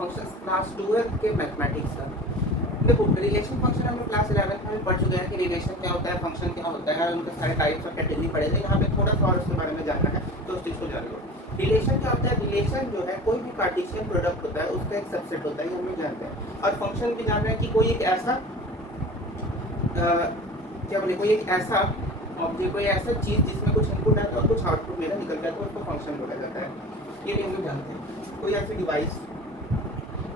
Function class 12 के mathematics का। देखो रिलेशन फंक्शन हम लोग क्लास 11 में पढ़ चुके हैं कि रिलेशन क्या होता है, फंक्शन क्या होता है, उनके सारे टाइप्स और कैटेगरी पढ़े थे। यहाँ पे थोड़ा सा और उसके बारे में जानना है तो उस चीज़ को जान लो। रिलेशन क्या होता है? रिलेशन जो है कोई भी कार्टेशियन प्रोडक्ट होता है उसका एक सबसेट होता है, ये हम लोग जानते हैं। और फंक्शन भी जान रहे हैं कि कोई एक ऐसा क्या बोले, कोई एक ऐसा ऑब्जेक्ट, कोई ऐसा चीज़ जिसमें कुछ इनपुट आता है और कुछ आउटपुट मेरा निकल जाता है, उसको फंक्शन बोला जाता है। ये भी हम लोग जानते हैं, कोई ऐसी डिवाइस।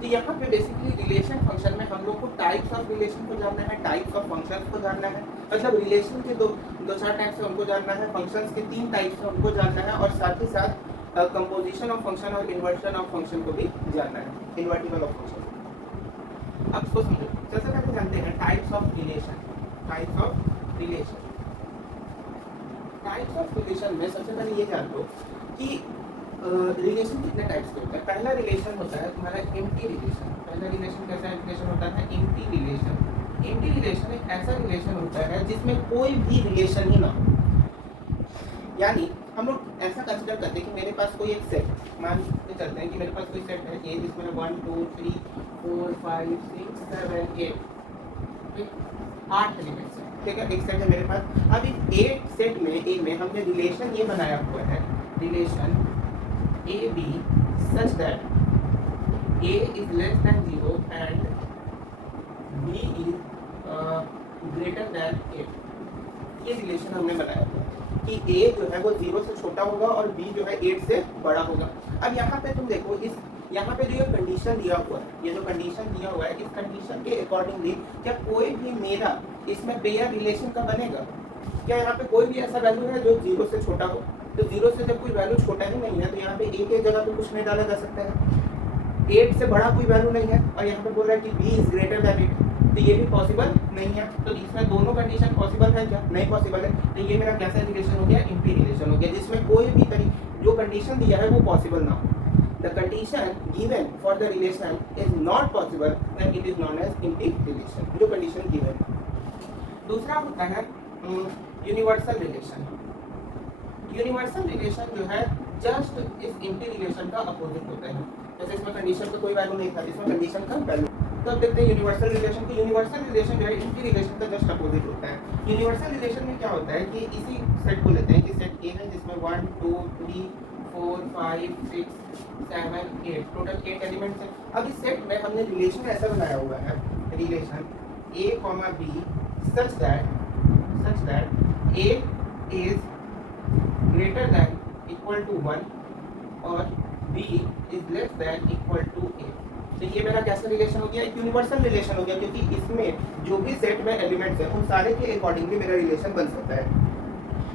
तो यहाँ पे बेसिकली रिलेशन फंक्शन में हम लोग को टाइप्स ऑफ रिलेशन को जानना है, टाइप्स ऑफ फंक्शंस को जानना है। मतलब रिलेशन के दो चार टाइप्स है उनको जानना है, फंक्शंस के 3 टाइप्स है उनको जानना है, और साथ ही साथ कंपोजिशन ऑफ फंक्शन और इन्वर्शन ऑफ फंक्शन को भी जानना है, इन्वर्टिबल ऑफ फंक्शन। अब इसको समझो। सबसे पहले जानते हैं types of relation. Types of relation, types of relation में सबसे पहले ये जान लो कि रिलेशन कितने टाइप्स के होते हैं। पहला रिलेशन होता है तुम्हारा एम्प्टी रिलेशन। पहला रिलेशन कैसा रिलेशन होता है? Empty relation. एम्प्टी रिलेशन एक ऐसा रिलेशन होता है जिसमें कोई भी रिलेशन ही ना हो। यानी हम लोग ऐसा कंसिडर करते हैं कि मेरे पास कोई एक सेट, मान के चलते हैं कि मेरे पास कोई सेट है ए जिसमें 1 2 3 4 5 6 7 8 8 एलिमेंट्स हैं, ठीक है, एक सेट है मेरे पास। अब इस 8 सेट में ए में हमने रिलेशन ये बनाया हुआ है, relation A B such that A is less than 0 and B is greater than 8। ये रिलेशन हमने बनाया हुआ है कि ए जो है वो 0 से छोटा होगा और बी जो है 8 से बड़ा होगा। अब यहाँ पे तुम देखो, इस यहाँ पे जो ये कंडीशन दिया हुआ है, ये जो कंडीशन दिया हुआ है, इस कंडीशन के अकॉर्डिंगली क्या कोई भी मेरा इसमें पेयर रिलेशन का बनेगा? क्या यहाँ पे कोई भी ऐसा वैल्यू है जो 0 से छोटा हो? तो 0 से जब कोई वैल्यू छोटा ही नहीं है तो यहाँ पे ए के जगह पे कुछ नहीं डाला जा सकता है। 8 से बड़ा कोई वैल्यू नहीं है और यहाँ पे बोल रहा है कि b इज ग्रेटर देन 8, तो ये भी पॉसिबल नहीं है। तो इसमें दोनों कंडीशन पॉसिबल है क्या? नहीं पॉसिबल है। तो ये मेरा कैसा रिलेशन हो गया? एम्प्टी रिलेशन हो गया, जिसमें कोई भी जो कंडीशन दिया है वो पॉसिबल ना हो। The condition given for the relation is not possible, then it is known as empty relation. जो condition given। दूसरा होता है यूनिवर्सल रिलेशन। यूनिवर्सल रिलेशन जो है जस्ट इस एम्प्टी रिलेशन का अपोजिट होता है। जैसे इसमें कंडीशन का कोई वैल्यू नहीं था, इसमें कंडीशन का वैल्यू। तो अब देखते हैं यूनिवर्सल रिलेशन की। यूनिवर्सल रिलेशन जो है एम्प्टी रिलेशन का जस्ट अपोजिट होता है। यूनिवर्सल रिलेशन में क्या होता है कि इसी सेट को लेते हैं कि सेट ए है जिसमें 1 2 3 4 5 6 7 8 टोटल 8 एलिमेंट्स हैं। अब इस सेट में हमने रिलेशन ऐसा बनाया हुआ है, relation a, b such that a is greater than equal to 1 और b is less than equal to a। तो ये मेरा कैसा रिलेशन हो गया? एक यूनिवर्सल रिलेशन हो गया, क्योंकि इसमें जो भी सेट में एलिमेंट्स हैं उन सारे के अकॉर्डिंगली मेरा रिलेशन बन सकता है।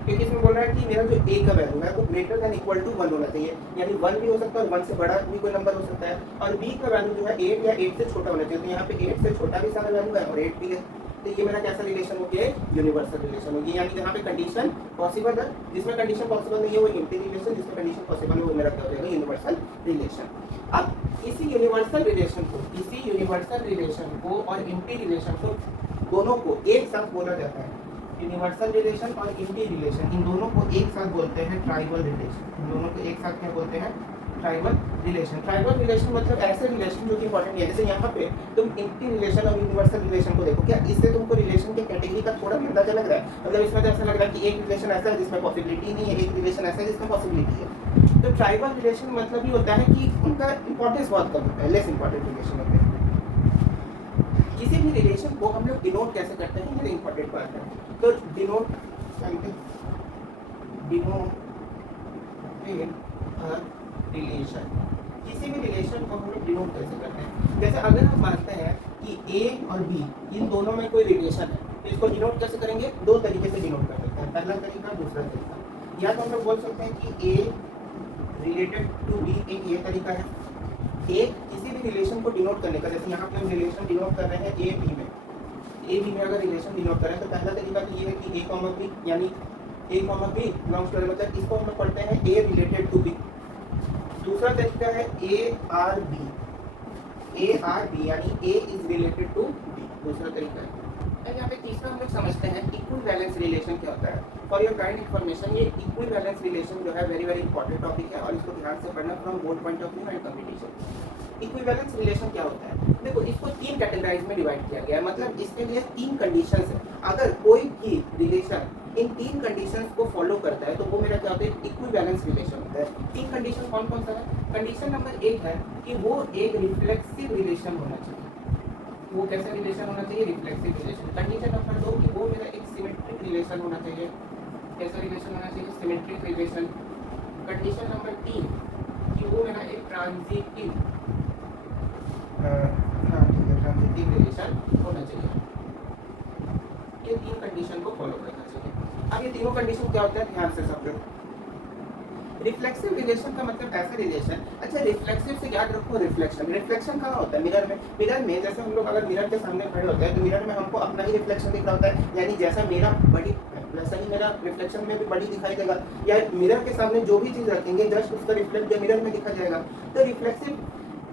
क्योंकि इसमें बोल रहा है कि मेरा जो a का वैल्यू है वो ग्रेटर देन इक्वल टू 1 होना चाहिए, यानी 1 भी हो सकता है और 1 से बड़ा भी कोई नंबर हो सकता है। और b का वैल्यू जो है 8 या 8 से छोटा होना चाहिए, तो यहाँ पे 8 से छोटा भी सारा वैल्यू है और 8 भी है। तो ये मेरा कैसा रिलेशन हो गया? यूनिवर्सल रिलेशन हो गया। यानी जहाँ पे कंडीशन पॉसिबल है, जिसमें कंडीशन पॉसिबल नहीं है वो एम्प्टी रिलेशन, जिसमें कंडीशन पॉसिबल है वो मेरा क्या हो जाएगा? Universal relation. अब इसी यूनिवर्सल रिलेशन को और एम्प्टी रिलेशन को दोनों को एक साथ बोला जाता है। यूनिवर्सल रिलेशन और एम्प्टी रिलेशन, इन दोनों को एक साथ बोलते हैं ट्राइबल रिलेशन। इन दोनों को एक साथ क्या बोलते हैं? Tribal relation. ट्राइबल रिलेशन मतलब ऐसे रिलेशन जो कि इंपॉर्टेंट है। जैसे यहाँ पे तुम एम्प्टी रिलेशन और यूनिवर्सल रिलेशन को देखो, क्या इससे तुमको रिलेशन के कैटेगरी का थोड़ा अंदाजा लग रहा है? मतलब इसमें तो ऐसा लग रहा है कि एक रिलेशन ऐसा है जिसमें पॉसिबिलिटी नहीं है, एक रिलेशन ऐसा है जिसमें पॉसिबिलिटी है। तो ट्राइबल रिलेशन मतलब ये होता है कि उनका इंपॉर्टेंस बहुत कम होता है, लेस इंपॉर्टेंट रिलेशन होते हैं। किसी भी रिलेशन को हम लोग डिनोट कैसे करते हैं, ये इंपॉर्टेंट बात है। तो डिनोट रिलेशन, किसी भी रिलेशन को हम लोग डिनोट कैसे करते हैं? जैसे अगर हम मानते हैं कि a और b इन दोनों में कोई रिलेशन है, तो इसको डिनोट कैसे करेंगे? दो तरीके से डिनोट कर सकते हैं। पहला तरीका, दूसरा तरीका। या तो हम लोग बोल सकते हैं कि a रिलेटेड टू b, एक ये तरीका है। एक किसी भी रिलेशन को डिनोट करने का, जैसे यहाँ पे हम रिलेशन डिनोट कर रहे हैं a b में, a b में अगर रिलेशन डिनोट कर रहे हैं तो पहला तरीका तो ये है कि a, b यानी a, b बिलोंग्स टू, मतलब इसको हम लोग पढ़ते हैं a रिलेटेड टू b। दूसरा तरीका है ARB यानी A is related to B, दूसरा तरीका है। अब यहाँ पे तीसरा हम लोग समझते हैं इक्विवेलेंस रिलेशन क्या होता है। फॉर योर काइंड इन्फॉर्मेशन, ये इक्विवेलेंस रिलेशन जो है वेरी इंपॉर्टेंट टॉपिक है और इसको ध्यान से पढ़ना from both point of view and competition. Equivalence relation क्या होता है? देखो इसको तीन कैटेगराइज में डिवाइड किया गया है, मतलब इसके लिए तीन कंडीशंस है। अगर कोई भी रिलेशन इन तीन कंडीशंस को फॉलो करता है तो वो मेरा क्या होता है? इक्विवेलेंस रिलेशन होता है। तीन कंडीशन कौन कौन सा है? कंडीशन नंबर एक है कि वो एक रिफ्लेक्सिव रिलेशन होना चाहिए। वो कैसा रिलेशन होना चाहिए? Reflexive relation. कंडीशन नंबर दो कि वो मेरा एक सिमेट्रिक रिलेशन होना चाहिए। कैसा रिलेशन होना चाहिए? Symmetric relation. कंडीशन नंबर तीन कि वो मेरा एक ट्रांजिटिव ट्रांजिटिव रिलेशन होना चाहिए। ये तीन कंडीशन को फॉलो करना चाहिए। अब ये तीनों कंडीशन क्या होता है? ध्यान से समझो। रिफ्लेक्सिव रिलेशन का मतलब ऐसा रिलेशन, अच्छा रिफ्लेक्सिव से याद रखो रिफ्लेक्शन। रिफ्लेक्शन कहाँ होता है? मिरर में। मिरर में जैसे हम लोग अगर मिरर के सामने खड़े होते हैं तो मिरर में हमको अपना ही रिफ्लेक्शन दिख रहा होता है, यानी जैसा मेरा बॉडी वैसा ही मेरा रिफ्लेक्शन में भी बॉडी दिखाई देगा, या मिरर के सामने जो भी चीज रखेंगे जस्ट उसका रिफ्लेक्ट जो मिरर में दिखा जाएगा। तो रिफ्लेक्सिव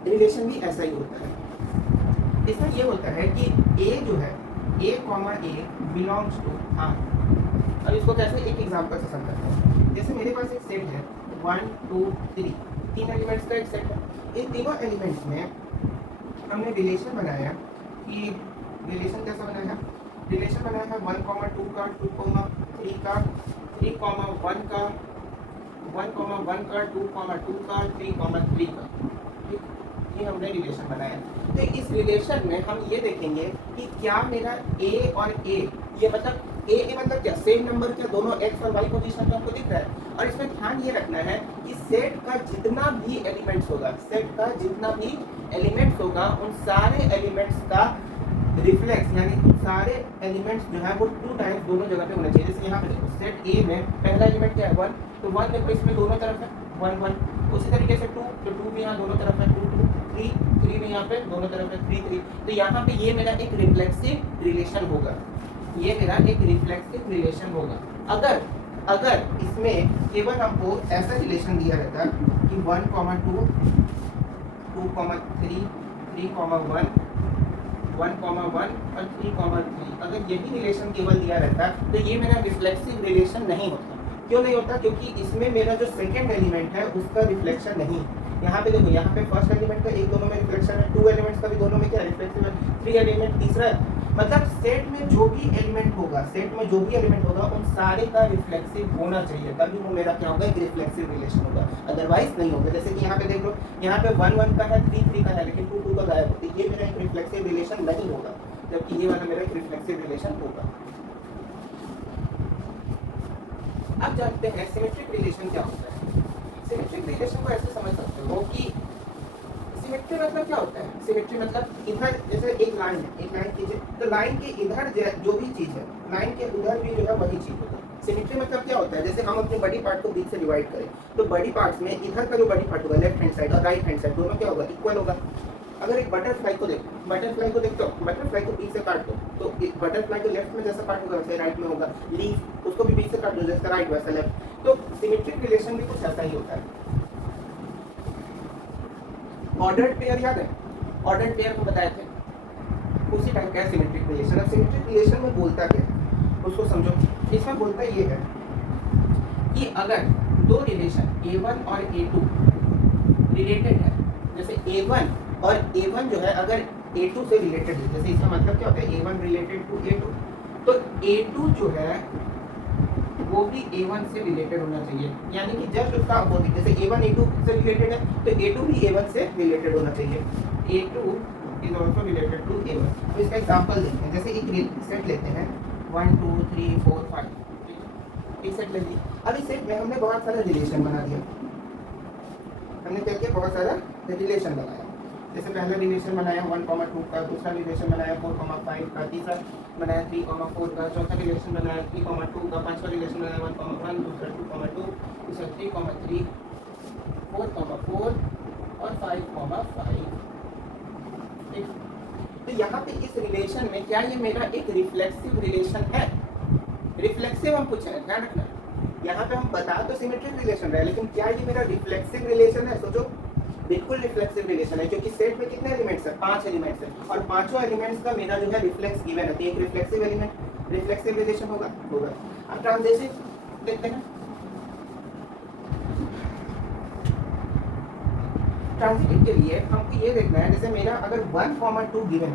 रिलेशन भी ऐसा ही होता है। इसमें ये होता है कि ए जो है ए बिलोंग्स टू आर। अब इसको कैसे एक एग्जांपल से समझाता हूँ। जैसे मेरे पास एक सेट है 1 2 3, तीन एलिमेंट्स का एक सेट है। इन तीनों एलिमेंट्स में हमने रिलेशन बनाया कि रिलेशन कैसा बनाया? रिलेशन बनाया है 1, 2 का, 2, 3 का, 3, 1 का, 1, 1 का, 2, 2 का, 3, 3 का। ठीक, ये हमने रिलेशन बनाया। तो इस रिलेशन में हम ये देखेंगे कि क्या मेरा ए और ए, ये मतलब ए मतलब क्या? सेम नंबर क्या दोनों एक्स और वाई पोजीशन पे हमको दिख रहा है। और इसमें ध्यान ये रखना है कि सेट का जितना भी एलिमेंट्स होगा, सेट का जितना भी एलिमेंट्स होगा, उन सारे एलिमेंट्स का रिफ्लेक्स यानी सारे एलिमेंट्स जो है वो 2 टाइम्स दोनों जगह पे होना चाहिए। जैसे यहाँ पे देखो सेट ए में पहला एलिमेंट क्या है? 1, तो 1 देखो इसमें दोनों तरफ है 1 1। उसी तरीके से 2, तो 2 भी यहाँ दोनों तरफ है 2 2, 3 भी यहाँ पे दोनों तरफ है 3 3। तो यहाँ पे ये मेरा एक रिफ्लेक्सिव रिलेशन होगा, ये मेरा एक रिफ्लेक्सिव रिलेशन होगा। अगर इसमें केवल हमको ऐसा रिलेशन दिया रहता कि 1, 2, 2, 3, 3, 1, 1, 1 और 3, 3, अगर यही रिलेशन केवल दिया रहता तो ये मेरा रिफ्लेक्सिव रिलेशन नहीं होता। क्यों नहीं होता? क्योंकि इसमें मेरा जो सेकंड एलिमेंट है उसका रिफ्लेक्शन नहीं। यहाँ पे देखो, यहाँ पे फर्स्ट एलिमेंट का एक दोनों में रिफ्लेक्शन है, 2 एलिमेंट्स का भी दोनों में क्या रिफ्लेक्सिव है, 3 एलिमेंट तीसरा है। मतलब सेट में जो भी एलिमेंट होगा, सेट में जो भी एलिमेंट होगा उन सारे का रिफ्लेक्सिव होना चाहिए, तभी वो मेरा क्या होगा? एक रिफ्लेक्सिव रिलेशन होगा, अदरवाइज नहीं होगा। जैसे कि यहाँ पे देख लो, यहाँ पे 1 1 का है, 3 3 का है, लेकिन 2 2 का गायब होता है, ये मेरा एक रिफ्लेक्सिव रिलेशन नहीं होगा, जबकि ये वाला मेरा एक रिफ्लेक्सिव रिलेशन होगा। अब जानते हैं सिमेट्रिक रिलेशन क्या होता है। सिमेट्रिक रिलेशन को ऐसे समझ सकते हो कि सिमेट्री मतलब क्या होता है? सिमेट्री मतलब इधर जैसे एक लाइन है, एक लाइन खींचे तो लाइन के इधर जो भी चीज है लाइन के उधर भी जो है वही चीज होगा। सिमेट्री मतलब क्या होता है? जैसे हम अपने बॉडी पार्ट को बीच से डिवाइड करें तो बॉडी पार्ट्स में इधर का जो बॉडी पार्ट होगा लेफ्ट हैंड साइड और राइट हैंड साइड दोनों क्या होगा? इक्वल होगा। अगर एक बटरफ्लाई को देखो, बटरफ्लाई को बीच से काट दो तो बटरफ्लाई को लेफ्ट में जैसा पार्ट होगा वैसे राइट में होगा। लीफ उसको भी बीच से काट दो, जैसा राइट वैसा लेफ्ट। तो सिमेट्रिक रिलेशन भी कुछ ऐसा ही होता है। ऑर्डर्ड पेयर याद है? ऑर्डर्ड पेयर को बताए थे, उसी टाइप का सिमेट्रिक रिलेशन। अब सिमेट्रिक रिलेशन में बोलता क्या है उसको समझो। इसमें बोलता ये है कि अगर दो रिलेशन A1 और A2 रिलेटेड है, जैसे A1 और A1 जो है अगर A2 से रिलेटेड है, जैसे इसका मतलब क्या होता है? A1 रिलेटेड टू A2, तो A2 जो है वो भी A1 से रिलेटेड होना चाहिए, यानी कि जस्ट उसका अपोजिट। जैसे A1 A2 से रिलेटेड है तो A2 भी A1 से रिलेटेड होना चाहिए। A2 is also related to A1। तो इसका एग्जांपल देखते हैं। जैसे एक सेट लेते हैं 1 2 3 4 5, एक सेट ले ली। अब इस सेट में हमने बहुत सारा रिलेशन बना दिया। हमने क्या किया? बहुत सारा रिलेशन बनाया। जैसे पहला रिलेशन बनाया 1, 2 का, दूसरा रिलेशन बनाया 4, 5 का, तीसरा बनाया 3, 4 का, चौथा रिलेशन बनाया 3, 2 का, पांचवा रिलेशन बनाया 1, 1, दूसरा 2, 2, तीसरा 3, 3, 4, 4 और 5, 5। ठीक, तो यहाँ पे इस रिलेशन में क्या ये मेरा एक रिफ्लेक्सिव रिलेशन है? रिफ्लेक्सिव हम पूछ रहे हैं, ध्यान रखना। यहाँ पे हम बता तो सिमेट्रिक रिलेशन रहे, लेकिन क्या ये मेरा रिफ्लेक्सिव रिलेशन है? सोचो, बिल्कुल रिफ्लेक्सिव रिलेशन है, क्योंकि सेट में कितने एलिमेंट्स हैं? 5 एलिमेंट्स हैं और पांचों एलिमेंट्स का मेरा जो है रिफ्लेक्स गिवन है, तो एक रिफ्लेक्सिव एलिमेंट रिफ्लेक्सिव रिलेशन होगा। अब ट्रांजिशन देखते हैं। ट्रांजिटिव के लिए हमको ये देखना है, जैसे मेरा अगर 1,2 गिवन है,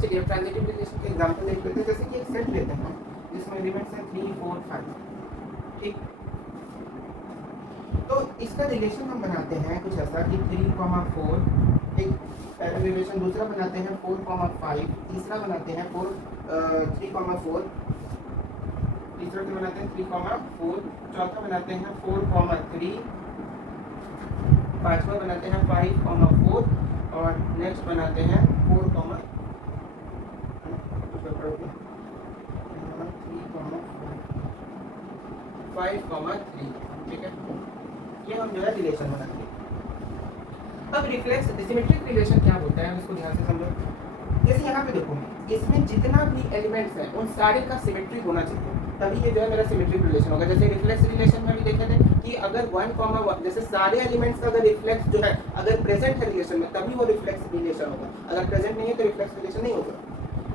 चलिए अब ट्रांजिटिव रिलेशन के एग्जांपल देख लेते हैं। जैसे कि एक सेट लेते हैं जिसमें एलिमेंट्स हैं 3, 4, 5, ठीक। तो इसका रिलेशन हम बनाते हैं कुछ ऐसा कि 3, 4, एक पहला रिलेशन, दूसरा बनाते हैं 4, 5, तीसरा बनाते हैं 3, 4, तीसरा क्या बनाते हैं 3, 4, चौथा बनाते हैं 4, 3, पांचवा बनाते हैं 5, 4 और नेक्स्ट बनाते हैं 4, 5, 3, ठीक है। ये हम जो है रिलेशन बनाते हैं। अब रिफ्लेक्स सिमेट्रिक रिलेशन क्या होता है, इसको ध्यान से समझो। जैसे यहाँ पे देखो, इसमें जितना भी एलिमेंट्स है उन सारे का सिमेट्रिक होना चाहिए, तभी ये जो है मेरा सिमेट्रिक रिलेशन होगा। जैसे रिफ्लेक्स रिलेशन में भी देखे थे कि अगर 1, जैसे सारे एलिमेंट्स का अगर रिफ्लेक्स जो है अगर प्रेजेंट है रिलेशन में, तभी वो रिफ्लेक्स रिलेशन होगा। अगर प्रेजेंट नहीं है तो रिफ्लेक्स रिलेशन नहीं होगा।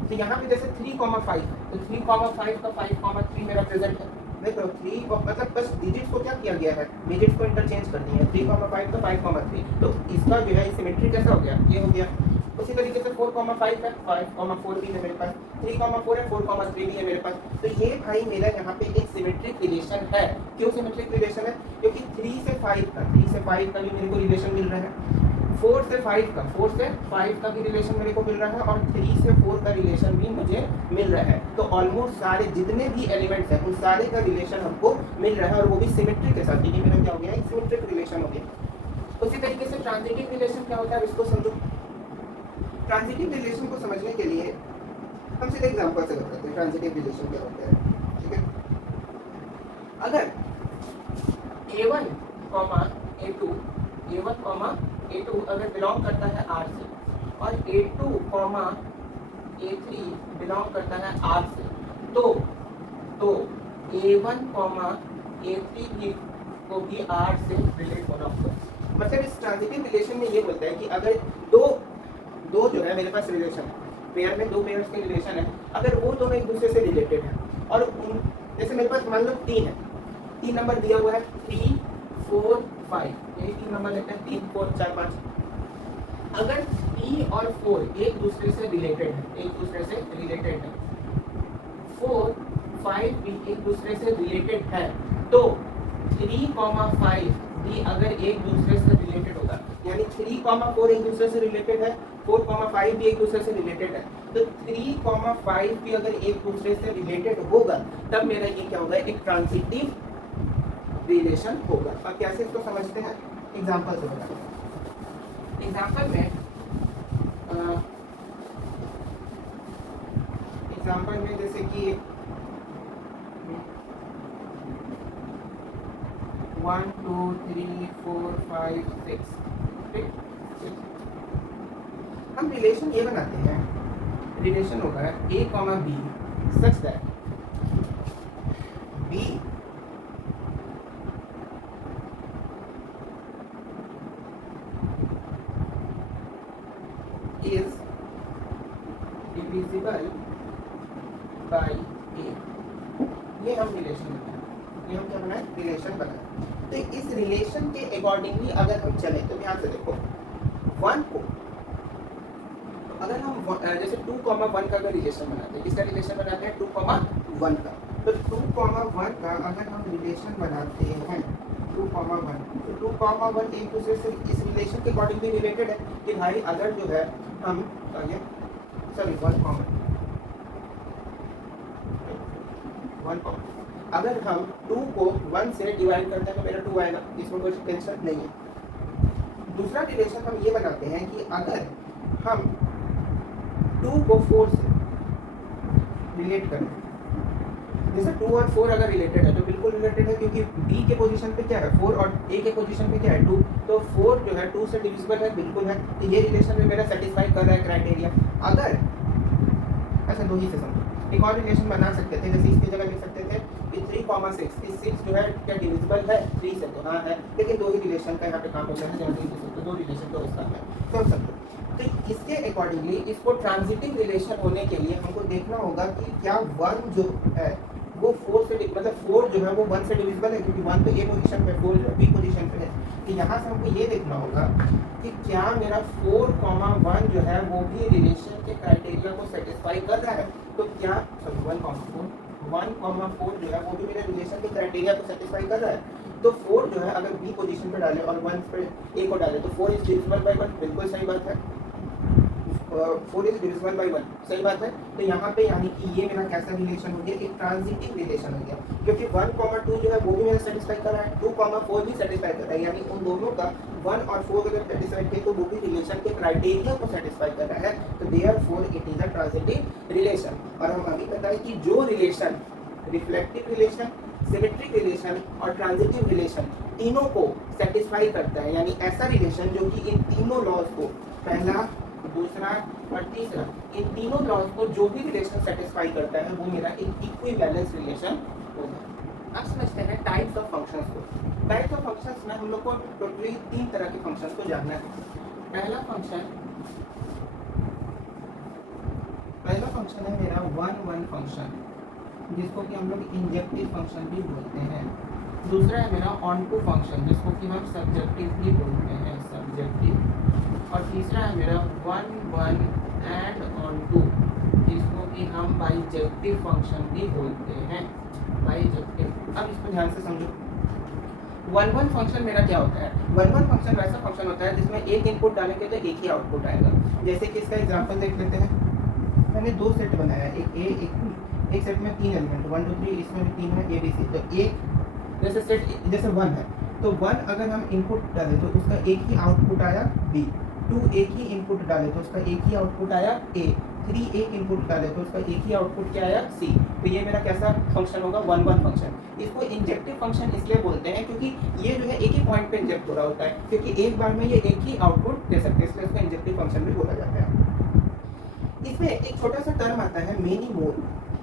तो यहाँ पे जैसे 3, 5, तो 3, 5 का 5, 3 मेरा प्रेजेंट है। देखो 3 मतलब बस डिजिट्स को क्या किया गया है, डिजिट्स को इंटरचेंज कर दिए हैं। 3, 5 तो 5, 3, तो इसका जो है सिमेट्री कैसा हो गया, ये हो गया। उसी तरीके से 4, 5 है, 5, 4 भी है मेरे पास, 3, 4 है, 4, 3 भी है मेरे पास। तो ये भाई मेरा यहाँ पे एक सिमेट्रिक रिलेशन है। क्यों सिमेट्रिक रिलेशन है? क्योंकि 3 से 5 का भी मेरे को रिलेशन मिल रहा है, 4 से 5 का भी रिलेशन मेरे को मिल रहा है, और 3 से 4 का रिलेशन भी मुझे मिल रहा है। तो ऑलमोस्ट सारे जितने भी एलिमेंट्स हैं उन सारे का रिलेशन हमको मिल रहा है, और वो भी सिमेट्रिक के साथ। ये मेरा क्या हो गया, एक सिमेट्रिक रिलेशन हो गया। उसी तरीके से ट्रांजिटिव रिलेशन क्या होता है, इसको समझो। ट्रांजिटिव रिलेशन को समझने के लिए हम सीधे एग्जांपल से बताते हैं ट्रांजिटिव रिलेशन क्या होता है, ठीक है। अगर A1, A2 अगर बिलोंग करता है R से, और A2, A3 बिलोंग करता है R से, तो A1, A3 भी को भी R से रिलेट होना होगा। मतलब इस ट्रांजिटिव रिलेशन में ये बोलता है कि अगर दो जो है मेरे पास रिलेशन है, पेयर में 2 पेयर्स के रिलेशन है, अगर वो दोनों एक दूसरे से रिलेटेड है, और जैसे मेरे पास मान लो 3 है, 3 नंबर दिया हुआ है, 3, 4, 5, यही 3 नंबर लेते हैं, 3, 4, 4, 5। अगर 3 और 4 एक दूसरे से रिलेटेड है, 4, 5 भी एक दूसरे से रिलेटेड है, तो 3, 5 भी अगर एक दूसरे से रिलेटेड होगा, यानी 3, 4 एक दूसरे से रिलेटेड है, 4, 5 भी एक दूसरे से रिलेटेड है, तो 3, 5 भी अगर एक दूसरे से रिलेटेड होगा, तब मेरा ये क्या होगा, एक ट्रांजिटिव रिलेशन होगा। अब कैसे इसको समझते हैं, एग्जांपल से बताते हैं। एग्जांपल में जैसे कि 1, 2, 3, 4, 5, 6, ठीक। हम रिलेशन ये बनाते हैं, रिलेशन होगा A, B such that B is divisible by A। ये हम रिलेशन बनाए, ये हम क्या बनाए, रिलेशन बनाए। तो इस रिलेशन के अकॉर्डिंगली अगर हम चले तो ध्यान से देखो, 1 को अगर हम जैसे 2, 1 का अगर रिलेशन बनाते हैं, किसका रिलेशन बनाते हैं, 2, 1 का, तो 2, 1 का अगर हम रिलेशन बनाते हैं 2, 1, तो 2, 1 एक दूसरे से इस रिलेशन के अकॉर्डिंगली रिलेटेड है कि भाई अगर जो है हम 1, अगर हम 2 को 1 से डिवाइड करते हैं तो मेरा 2 आएगा, इसमें कोई टेंशन नहीं है। दूसरा रिलेशन हम ये बनाते हैं कि अगर हम 2 को 4 से रिलेट करें, जैसे 2 और 4 अगर रिलेटेड है तो बिल्कुल रिलेटेड है, क्योंकि B के पोजीशन पे क्या है 4 और A के पोजीशन पे क्या है 2, तो 4 जो है 2 से डिविजिबल है, बिल्कुल है। तो ये रिलेशन में मेरा सेटिस्फाई कर रहा है क्राइटेरिया। अगर ऐसा दो ही से समझो, एक और रिलेशन बना सकते थे, जैसे इसकी जगह लिख सकते थे कि 3,6 इस 6 जो है क्या डिविजिबल है 3 से, तो हाँ है, लेकिन दो ही रिलेशन का यहाँ पे काम होता है, जहाँ पे दो रिलेशन का उसका है तो समझो। तो इसके अकॉर्डिंगली इसको ट्रांजिटिव रिलेशन होने के लिए हमको देखना होगा कि क्या 1 जो है वो 4 से मतलब 4 जो है वो 1 से डिविजिबल है, क्योंकि 1 तो ए पोजीशन पे 4 जो है बी पोजीशन पे है। तो यहाँ से हमको ये देखना होगा कि क्या मेरा 4,1 जो है वो भी रिलेशन के क्राइटेरिया को सेटिस्फाई कर रहा है। तो क्या 1,4 जो है वो भी मेरे रिलेशन के क्राइटेरिया को सेटिस्फाई कर रहा है। तो 4 जो है अगर बी पोजीशन पे डाले और 1 पे ए को डाले तो 4 इज डिविजिबल बाय 1, बिल्कुल सही बात है। 4 इज डिविजिबल बाय 1, सही बात है। तो यहाँ पे यानी कि ये मेरा कैसा रिलेशन हो गया, एक ट्रांजिटिव रिलेशन हो गया, क्योंकि 1,2 जो है वो भी मेरा सेटिस्फाई कर रहा है, 2,4 भी सेटिस्फाई कर रहा है, यानी उन दोनों का 1 और 4 अगर सेटिस्फाई किए तो वो भी रिलेशन के क्राइटेरिया को सेटिस्फाई कर रहा है। तो therefore it is a transitive relation. और हम अभी बताएं कि जो relation reflective relation, symmetric relation और ट्रांजिटिव रिलेशन तीनों को सेटिस्फाई करता है, यानी ऐसा रिलेशन जो कि इन तीनों लॉज को, पहला, दूसरा और तीसरा, इन तीनों लॉज को जो भी रिलेशन सेटिस्फाई करता है वो मेरा एक इक्विवेलेंस रिलेशन होगा। अब समझते हैं टाइप्स ऑफ फंक्शंस को। टाइप्स ऑफ फंक्शंस में हम लोग को टोटली 3 तरह के फंक्शंस को जानना है। पहला फंक्शन है मेरा 1-1 फंक्शन, जिसको कि हम लोग इंजेक्टिव फंक्शन भी बोलते हैं। दूसरा है मेरा ऑन टू फंक्शन, जिसको कि हम सब्जेक्टिव भी बोलते हैं, सब्जेक्टिव। और तीसरा है मेरा 1-1 एंड ऑन टू, जिसको कि हम बाइजेक्टिव फंक्शन भी बोलते हैं, बाइजेक्टिव। अब इसको ध्यान से समझो। 1-1 फंक्शन मेरा क्या होता है? 1-1 फंक्शन वैसा फंक्शन होता है जिसमें एक इनपुट डालेंगे तो एक ही आउटपुट आएगा। जैसे कि इसका एग्जांपल देख लेते हैं। मैंने 2 सेट बनाया, एक ए एक बी। एक सेट में 3 एलिमेंट 1 2 3, इसमें भी 3 है ए बी सी। तो एक जैसे सेट जैसे 1 है तो 1 अगर हम इनपुट डालें तो उसका एक ही आउटपुट आया बी। 2 एक ही इनपुट डाले तो उसका एक ही आउटपुट आया ए। 3 एक इनपुट डाले तो उसका एक ही आउटपुट क्या आया सी। तो ये मेरा कैसा फंक्शन होगा? 1-1 फंक्शन। इसको इंजेक्टिव फंक्शन इसलिए बोलते हैं क्योंकि ये जो है एक ही पॉइंट पे इंजेक्ट हो रहा होता है, क्योंकि एक बार में ये एक ही आउटपुट दे सकते हैं, इसलिए इसको इंजेक्टिव फंक्शन भी बोला जाता है। इसमें एक छोटा सा टर्म आता है मेनी मोड।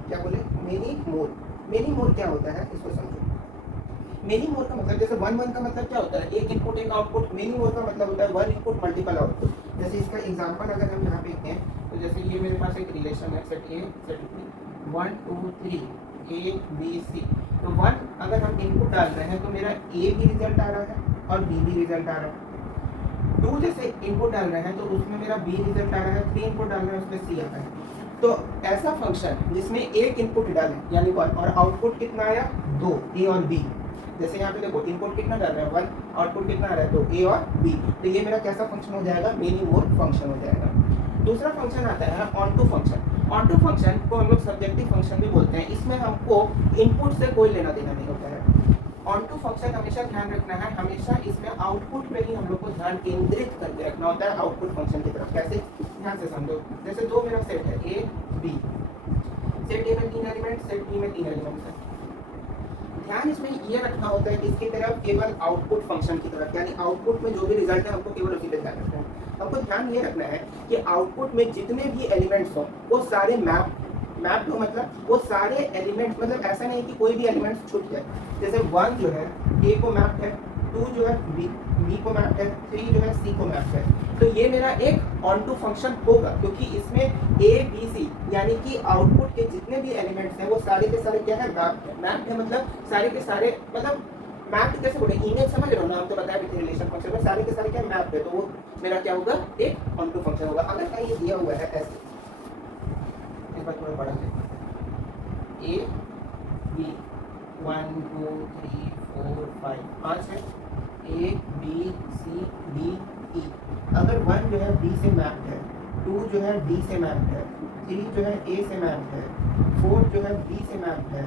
क्या बोले? Many mode. मेनी मोड क्या होता है इसको समझो। मेनी मोड का मतलब, जैसे 1-1 का मतलब क्या होता है? एक इनपुट एक आउटपुट। मेनी मोड का मतलब होता है 1 इनपुट मल्टीपल आउटपुट। जैसे इसका एग्जांपल अगर हम यहाँ पे देखते हैं तो जैसे ये मेरे पास एक रिलेशन है, set A set B, 1 2 3 A B C. तो 1 अगर हम इनपुट डाल रहे हैं तो मेरा ए भी रिजल्ट आ रहा है और बी भी रिजल्ट आ रहा है। 2 जैसे इनपुट डाल रहे हैं तो उसमें मेरा बी रिजल्ट आ रहा है, 3 इनपुट डाल रहे हैं उसमें सी आ रहा है। तो ऐसा फंक्शन जिसमें एक इनपुट डालें यानी 1 और आउटपुट कितना आया 2, ए और बी। जैसे यहाँ पे देखो इनपुट कितना डाल रहे हैं 1, आउटपुट कितना आ रहा है 2, ए और बी। तो ये मेरा कैसा फंक्शन हो जाएगा? मेनी मोड फंक्शन हो जाएगा। दूसरा फंक्शन आता है onto function. Onto function को हम लोग सब्जेक्टिव फंक्शन भी बोलते हैं। इसमें हमको इनपुट से कोई लेना देना नहीं होता है। ऑन टू फंक्शन हमेशा ध्यान रखना है, हमेशा इसमें आउटपुट पे ही हम लोग को ध्यान केंद्रित करके रखना होता है, आउटपुट फंक्शन की तरफ। कैसे? ध्यान से समझो। जैसे 2 मेरा सेट है ए बी, सेट ए में 3 एलिमेंट, सेट बी में 3 एलिमेंट है। ध्यान इसमें ये रखना होता है कि इसकी तरफ केवल आउटपुट फंक्शन की तरफ, यानी आउटपुट में जो भी रिजल्ट है हमको केवल उसी पे ध्यान रखना है। हमको ध्यान ये रखना है कि आउटपुट में जितने भी एलिमेंट्स हो वो सारे मैप तो मतलब वो सारे एलिमेंट्स, मतलब ऐसा नहीं कि कोई भी एलिमेंट्स छूट जाए। जैसे 1 जो है ए को मैप है, 2 जो है बी को मैप है, 3 जो है सी को मैप है। तो ये मेरा एक ऑन टू फंक्शन होगा क्योंकि इसमें ए बी सी यानी कि आउटपुट के जितने भी एलिमेंट्स हैं वो सारे के सारे क्या है? मैप है। मतलब सारे के सारे, मतलब मैप कैसे बोले? इमेज समझ रहे हो ना? हम तो बताया भी रिलेशन फंक्शन में सारे के सारे क्या मैप है, तो वो मेरा क्या होगा? एक ऑन टू फंक्शन होगा। अगर कहीं ये दिया हुआ है ऐसे, एक बार थोड़ा बड़ा है, ए बी 1 2 3 4 5 5 है, ए बी सी डी ई। अगर 1 जो है बी से मैप्ड है, 2 जो है डी से मैप्ड है, 3 जो है ए से मैप्ड है, 4 जो है बी से मैप्ड है,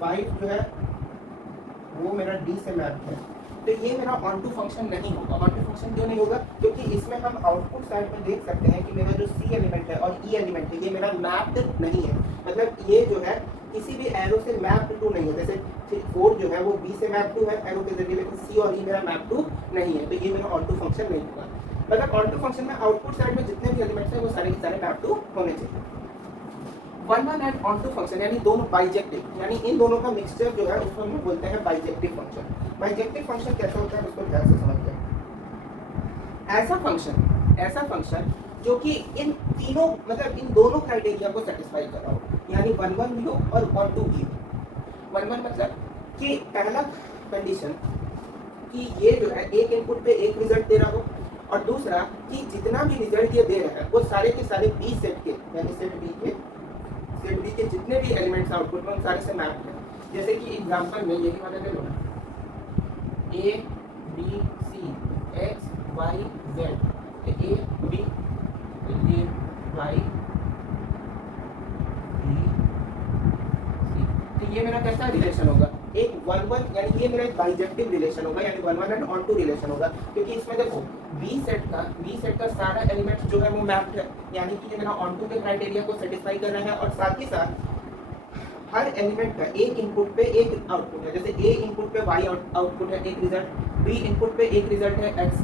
5 जो है वो मेरा डी से मैप्ड है। तो ये मेरा ऑन टू फंक्शन नहीं होगा। ऑन टू फंक्शन क्यों नहीं होगा? क्योंकि इसमें हम आउटपुट साइड में देख सकते हैं कि मेरा जो सी एलिमेंट है और ई एलिमेंट है ये मेरा मैप्ड नहीं है। मतलब ये जो है किसी भी एरो से मैप्ड टू नहीं है। जैसे 4 जो है वो बी से मैप टू है एरो के जरिए, लेकिन सी और ई मेरा मैप टू नहीं है। तो ये मेरा ऑन टू फंक्शन नहीं होगा। मतलब ऑन टू फंक्शन में आउटपुट साइड में जितने भी एलिमेंट्स हैं वो सारे के सारे मैप टू होने चाहिए। One one and onto function यानी दोनों बाइजेक्टिव, यानी इन दोनों का मिक्सचर जो है उसको हम लोग बोलते हैं बाइजेक्टिव फंक्शन। बाइजेक्टिव फंक्शन कैसा होता है उसको ध्यान से समझते हैं। ऐसा फंक्शन जो कि इन तीनों मतलब इन दोनों क्राइटेरिया को सेटिस्फाई कर रहा हो, यानी वन वन भी हो और वन टू भी हो। वन वन मतलब कि पहला कंडीशन कि ये जो है एक इनपुट पे एक रिजल्ट दे रहा हो, और दूसरा कि जितना भी रिजल्ट ये दे रहा है वो सारे के सारे बी सेट के, यानी सेट बी के जितने भी एलिमेंट्स आउटपुट में उन सारे से मैप है। जैसे कि एग्जांपल में यही वाला ले लो ना, A B C X Y Z, A B A Y B C, तो ये मेरा कैसा रिलेशन होगा, एक वन वन, यानी ये मेरा एक बाइजेक्टिव रिलेशन होगा, यानी one one and onto relation होगा, क्योंकि इसमें देखो बी सेट का सारा एलिमेंट जो है वो मैप्ड है, यानी कि ये मेरा ऑन टू के क्राइटेरिया को सेटिस्फाई कर रहा है, और साथ ही साथ हर एलिमेंट का एक इनपुट पे एक आउटपुट है। जैसे ए इनपुट पे वाई आउटपुट है एक रिजल्ट, बी इनपुट पे एक रिजल्ट है एक्स,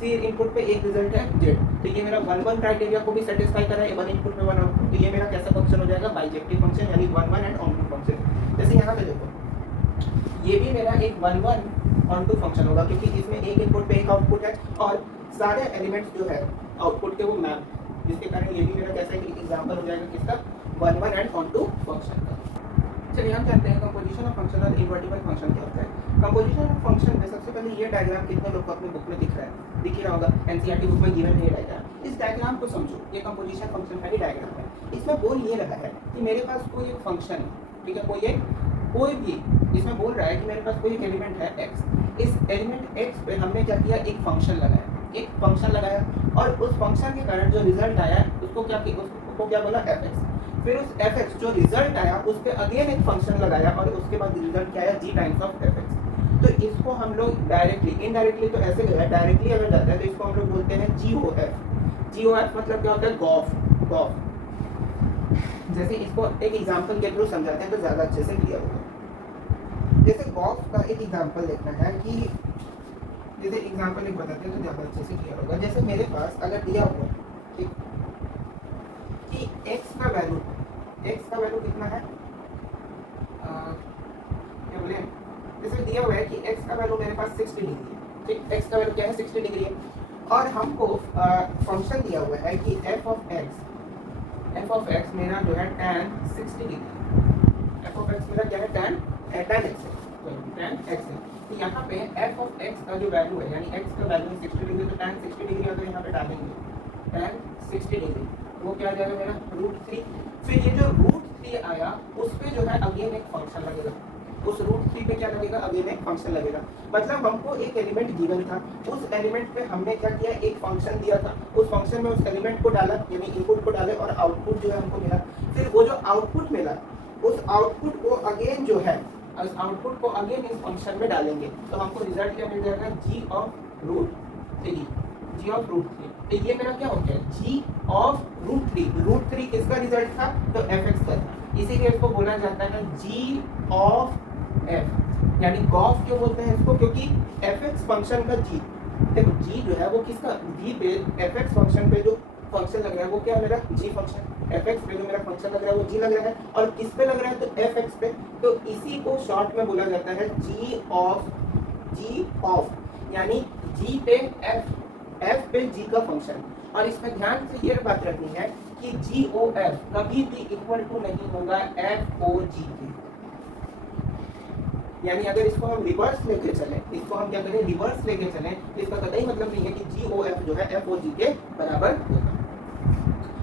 सी इनपुट पे एक रिजल्ट है जेड, तो ये मेरा वन वन क्राइटेरिया को भी सेटिस्फाई कर रहा है, वन इनपुट पे वन आउटपुट, तो ये मेरा कैसा फंक्शन हो जाएगा, बाइजेक्टिव फंक्शन, यानी one one and onto function. जैसे यहाँ पे देखो ये भी मेरा एक one one onto function होगा, क्योंकि इसमें एक इनपुट पे एक आउटपुट है और सारे एलिमेंट्स जो है आउटपुट के वो मैप, जिसके कारण ये भी मेरा कैसा एक एग्जांपल हो जाएगा किसका, one one and onto function का। चलिए हम जानते हैं कंपोजिशन ऑफ फंक्शन और इन्वर्टिबल फंक्शन क्या होता है। कंपोजिशन ऑफ फंक्शन में सबसे पहले ये डायग्राम कितने लोग को अपनी बुक में दिख रहा है, दिख ही रहा होगा, एनसीईआरटी बुक में गिवन है ये डायग्राम। इस डायग्राम को समझो, ये कंपोजिशन फंक्शन का ही डायग्राम है। इसमें बोल ये रहा है कि मेरे पास कोई एक फंक्शन है, ठीक है, कोई भी इसमें बोल रहा है कि मेरे पास कोई एक एलिमेंट है x, इस एलिमेंट x पे हमने क्या किया, एक फंक्शन लगाया, और उस फंक्शन के कारण जो रिजल्ट आया उसको क्या बोला fx। फिर उस fx जो रिजल्ट आया उस पे अगेन एक फंक्शन लगाया, और उसके बाद रिजल्ट क्या आया, g टाइम्स ऑफ fx। तो इसको हम लोग डायरेक्टली, इनडायरेक्टली तो ऐसे गया, डायरेक्टली अगर जाता है तो इसको हम लोग बोलते हैं GOF मतलब क्या होता है, गॉफ। जैसे इसको एक एग्जांपल के थ्रू समझाते हैं तो ज़्यादा अच्छे से क्लियर होगा। जैसे गॉफ का एक एग्जांपल देखना है कि जैसे एग्जांपल एक बताते हैं तो ज़्यादा अच्छे से क्लियर होगा। जैसे मेरे पास अगर दिया हुआ ठीक कि x का वैल्यू कितना है, क्या बोले, जैसे दिया हुआ है कि x का वैल्यू मेरे पास 60 डिग्री है, ठीक, x का वैल्यू क्या है 60 डिग्री है, और हमको फंक्शन दिया हुआ है कि f ऑफ x मेरा जो है tan 60 degree, f of x मेरा क्या है tan x है। तो यहाँ पे f ऑफ x का जो वैल्यू है, यानी x का वैल्यू 60 डिग्री, तो tan 60 डिग्री अगर यहाँ पे डालेंगे tan 60 डिग्री, वो क्या आ जाएगा मेरा √3। फिर ये जो √3 आया उस पे जो है अगेन एक फंक्शन लगेगा, उस √3 पे क्या लगेगा, अगेन एक फंक्शन लगेगा। मतलब हमको एक एलिमेंट गिवन था, उस एलिमेंट पे हमने क्या किया, एक फंक्शन दिया था, उस फंक्शन में उस एलिमेंट को डाला, यानी इनपुट को डाले, और आउटपुट जो है हमको मिला। फिर वो जो आउटपुट मिला उस आउटपुट को अगेन जो है उस आउटपुट को अगेन इस फंक्शन में डालेंगे, तो हमको रिजल्ट क्या मिल जाएगा, g ऑफ √3। तो ये मेरा क्या हो गया, g ऑफ √3 किसका रिजल्ट था, तो fx का था, इसीलिए इसको बोला जाता है g ऑफ f, यानी गॉफ क्यों बोलते हैं इसको, क्योंकि fx फंक्शन का g, देखो g जो है वो किसका, g पे fx फंक्शन पे जो फंक्शन लग रहा है वो क्या है मेरा g फंक्शन, fx पे जो मेरा फंक्शन लग रहा है वो g लग रहा है, और किस पे लग रहा है, तो fx पे, तो इसी को शॉर्ट में बोला जाता है g ऑफ, यानी g पे f पे g का फंक्शन। और इसमें ध्यान से ये बात रखनी है कि GOF कभी भी इक्वल टू नहीं होगा FOG के, यानी अगर इसको हम रिवर्स लेके चलें, इसको हम क्या करें, रिवर्स लेके चलें, इसका कतई मतलब नहीं है कि GOF जो है FOG के बराबर होगा।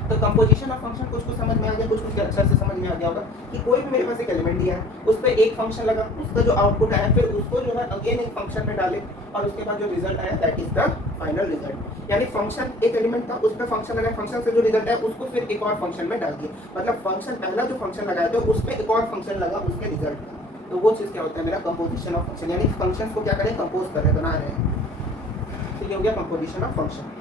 तो कंपोजिशन ऑफ फंक्शन कुछ समझ में आ गया, कुछ अच्छा से समझ में आ गया होगा कि कोई भी मेरे पास एक एलिमेंट दिया है, उस पर एक फंक्शन लगा, उसका जो आउटपुट आया फिर उसको जो है अगेन एक फंक्शन में डाले, और उसके बाद जो रिजल्ट आया that is the final result. यानी फंक्शन एक एलिमेंट था, उस पर फंक्शन लगा, फंक्शन से जो रिजल्ट आया उसको फिर एक और फंक्शन में डाल दिया, मतलब फंक्शन पहला जो फंक्शन लगाया था उस पर एक और फंक्शन लगा उसके रिजल्ट का, तो वो चीज़ क्या होता है मेरा कंपोजिशन ऑफ फंक्शन, यानी फंक्शन को क्या करें, कंपोज कर रहे, बना रहे हैं। तो ये हो गया composition of function.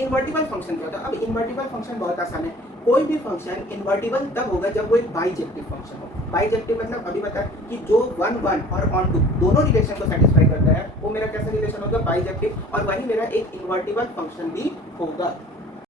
Invertible function क्या होता है, अब इन्वर्टिबल फंक्शन बहुत आसान है, कोई भी फंक्शन इन्वर्टिबल तब होगा जब वो एक बाइजेक्टिव फंक्शन हो। बाइजेक्टिव मतलब अभी बता कि जो 1 1 और ऑन टू दोनों रिलेशन को सेटिस्फाई करता है वो मेरा कैसा रिलेशन होगा, बाइजेक्टिव, और वही मेरा एक इन्वर्टिबल फंक्शन भी होगा।